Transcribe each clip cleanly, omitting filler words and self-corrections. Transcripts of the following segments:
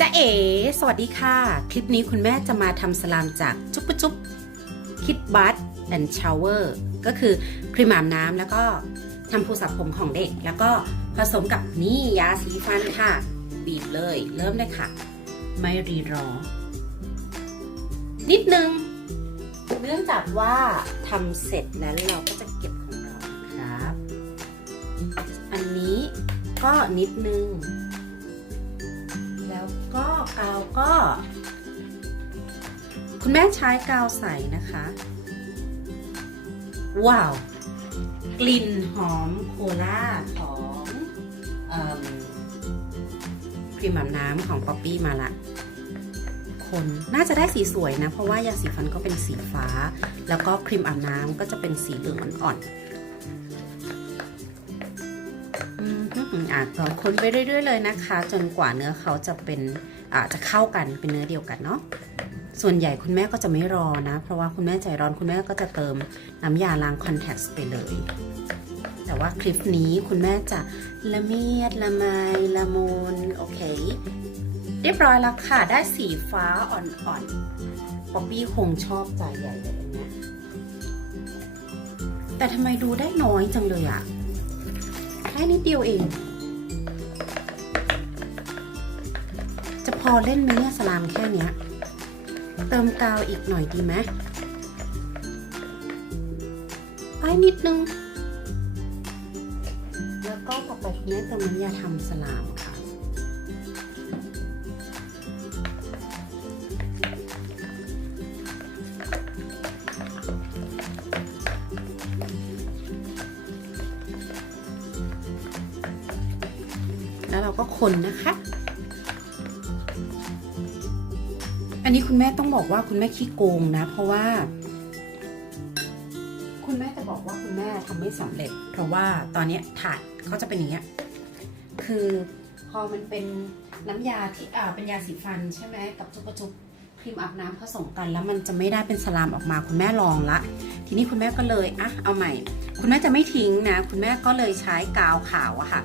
จ๊ะเอ๋สวัสดีค่ะคลิปนี้คุณแม่จะมาทำสลามจากจุ๊บจุ๊บคิดบัตแอนด์ชาวเวอร์ก็คือครีมอาบน้ำแล้วก็ทำผูสระผมของเด็กแล้วก็ผสมกับนี่ยาสีฟันค่ะบีบเลยเริ่มเลยค่ะไม่รีรอนิดนึงเนื่องจากว่าทำเสร็จแล้วเราก็จะเก็บของเราครับอันนี้ก็นิดนึงแล้วก็กาวก็คุณแม่ใช้กาวใสนะคะว้าวกลิ่นหอมโคลาของครีมอาบน้ำของป๊อปปี้มาละคนน่าจะได้สีสวยนะเพราะว่ายาสีฟันก็เป็นสีฟ้าแล้วก็ครีมอาบน้ำก็จะเป็นสีเหลืองอ่อนต่อคนไปเรื่อยๆเลยนะคะจนกว่าเนื้อเขาจะเป็นจะเข้ากันเป็นเนื้อเดียวกันเนาะส่วนใหญ่คุณแม่ก็จะไม่รอนะเพราะว่าคุณแม่ใจร้อนคุณแม่ก็จะเติมน้ำยาล้างคอนแทคไปเลยแต่ว่าคลิปนี้คุณแม่จะละเมียดละไมละมุนโอเคเรียบร้อยแล้วค่ะได้สีฟ้าอ่อนๆป๊อปปี้คงชอบใจใหญ่เลยอันเนี้ยแต่ทำไมดูได้น้อยจังเลยอะแค่นิดเดียวเองจะพอเล่นไหมเนี่ยสลามแค่เนี้ยเติมกาวอีกหน่อยดีไหมไปนิดนึงแล้วก็ต่อไปคุณแม่เติมน้ำยาทำสลามค่ะแล้วเราก็คนนะคะอันนี้คุณแม่ต้องบอกว่าคุณแม่ขี้โกงนะเพราะว่าคุณแม่จะบอกว่าคุณแม่ทำไม่สำเร็จเพราะว่าตอนนี้ถาดเขาจะเป็นอย่างเงี้ยคือพอมันเป็นน้ำยาที่เป็นยาสีฟันใช่ไหมกับจุ๊บจุ๊บครีมอาบน้ำผสมกันแล้วมันจะไม่ได้เป็นสลามออกมาคุณแม่ลองละทีนี้คุณแม่ก็เลยเอาใหม่คุณแม่จะไม่ทิ้งนะคุณแม่ก็เลยใช้กาวขาวอะค่ะ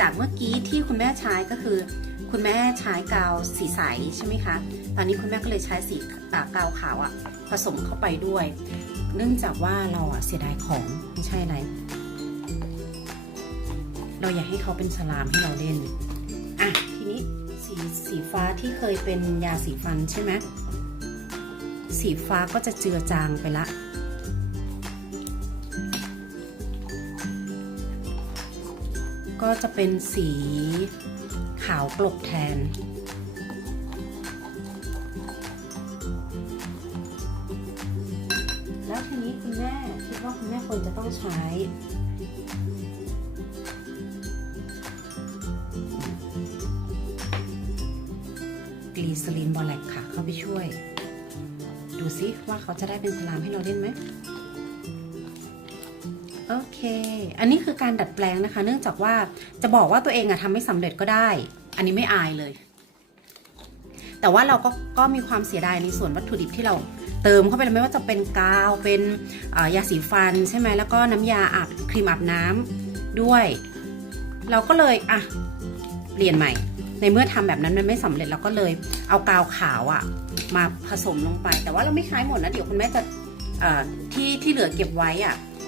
จากเมื่อกี้ที่คุณแม่ใช้ก็คือคุณแม่ใช้กาวสีใสใช่ไหมคะตอนนี้คุณแม่ก็เลยใช้สีกาวขาวอะผสมเข้าไปด้วยเนื่องจากว่าเราเสียดายของไม่ใช่อะไรเราอยากให้เขาเป็นสลามให้เราเล่นทีนี้สีฟ้าที่เคยเป็นยาสีฟันใช่ไหมสีฟ้าก็จะเจือจางไปละก็จะเป็นสีขาวกลบแทนแล้วทีนี้คุณแม่คิดว่าคุณแม่ควรจะต้องใช้กลีเซอรีนบอแลกค่ะเข้าไปช่วยดูซิว่าเขาจะได้เป็นสลามให้เราเล่นไหมโอเคอันนี้คือการดัดแปลงนะคะเนื่องจากว่าจะบอกว่าตัวเองทำไม่สำเร็จก็ได้อันนี้ไม่อายเลยแต่ว่าเราก็มีความเสียดายในส่วนวัตถุดิบที่เราเติมเข้าไปไม่ว่าจะเป็นกาวเป็นยาสีฟันใช่ไหมแล้วก็น้ำยาครีมอาบน้ำด้วยเราก็เลยเปลี่ยนใหม่ในเมื่อทำแบบนั้นมันไม่สำเร็จเราก็เลยเอากาวขาวมาผสมลงไปแต่ว่าเราไม่ใช้หมดนะเดี๋ยวคุณแม่จะที่เหลือเก็บไว้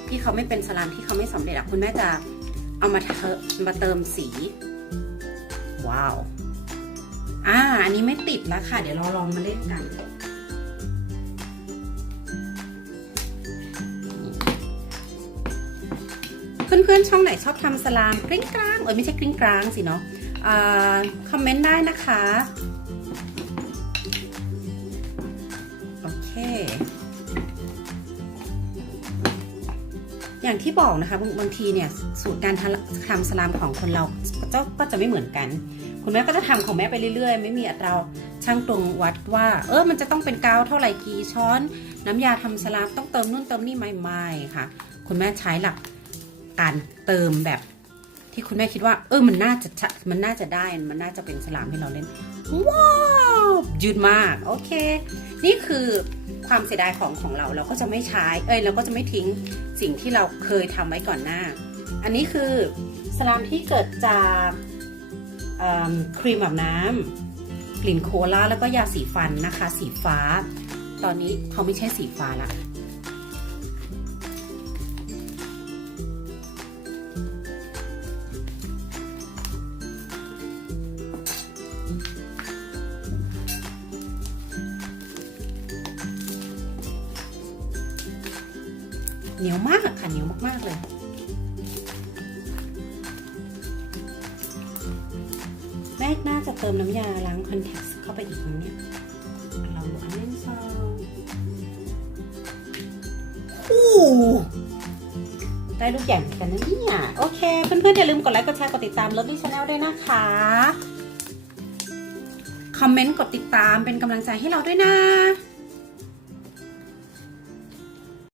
ที่เขาไม่เป็นสลามที่เขาไม่สำเร็จคุณแม่จะเอามาเติมสีว้าวอันนี้ไม่ติดแล้วค่ะเดี๋ยวเราลองมาเล่นกันเพื่อนๆช่องไหนชอบทำสลามกริ้งกลางไม่ใช่กริ้งกลางสิเนาะคอมเมนต์ได้นะคะโอเคอย่างที่บอกนะคะบางทีเนี่ยสูตรการทำสลามของคนเราก็จะไม่เหมือนกันคุณแม่ก็จะทำของแม่ไปเรื่อยๆไม่มีอัตราช่างตวงวัดว่ามันจะต้องเป็นกาวเท่าไหร่กี่ช้อนน้ำยาทำสลามต้องเติมนู่นเติมนี่ไม่ค่ะคุณแม่ใช้หลักการเติมแบบที่คุณแม่คิดว่ามันน่าจะได้มันน่าจะเป็นสลามให้เราเล่นว้าวยืดมากโอเคนี่คือความเสียดายของเราก็จะไม่ใช้เราก็จะไม่ทิ้งสิ่งที่เราเคยทำไว้ก่อนหน้าอันนี้คือสลามที่เกิดจากครีมอาบน้ำ กลิ่นโคลาแล้วก็ยาสีฟันนะคะ สีฟ้า ตอนนี้เขาไม่ใช่สีฟ้าละเหนียวมากค่ะเหนียวมากๆเลยแม่น่าจะเติมน้ำยาล้างคอนแทคเข้าไปอีกนะเนี่ยเราดูอันนี้ซองได้ลูกใหญ่เหมือนกันนะเนี่ยโอเคเพื่อนๆอย่าลืมกดไลค์กดแชร์กดติดตามLovely Channel ด้วยนะคะคอมเมนต์กดติดตามเป็นกำลังใจให้เราด้วยนะ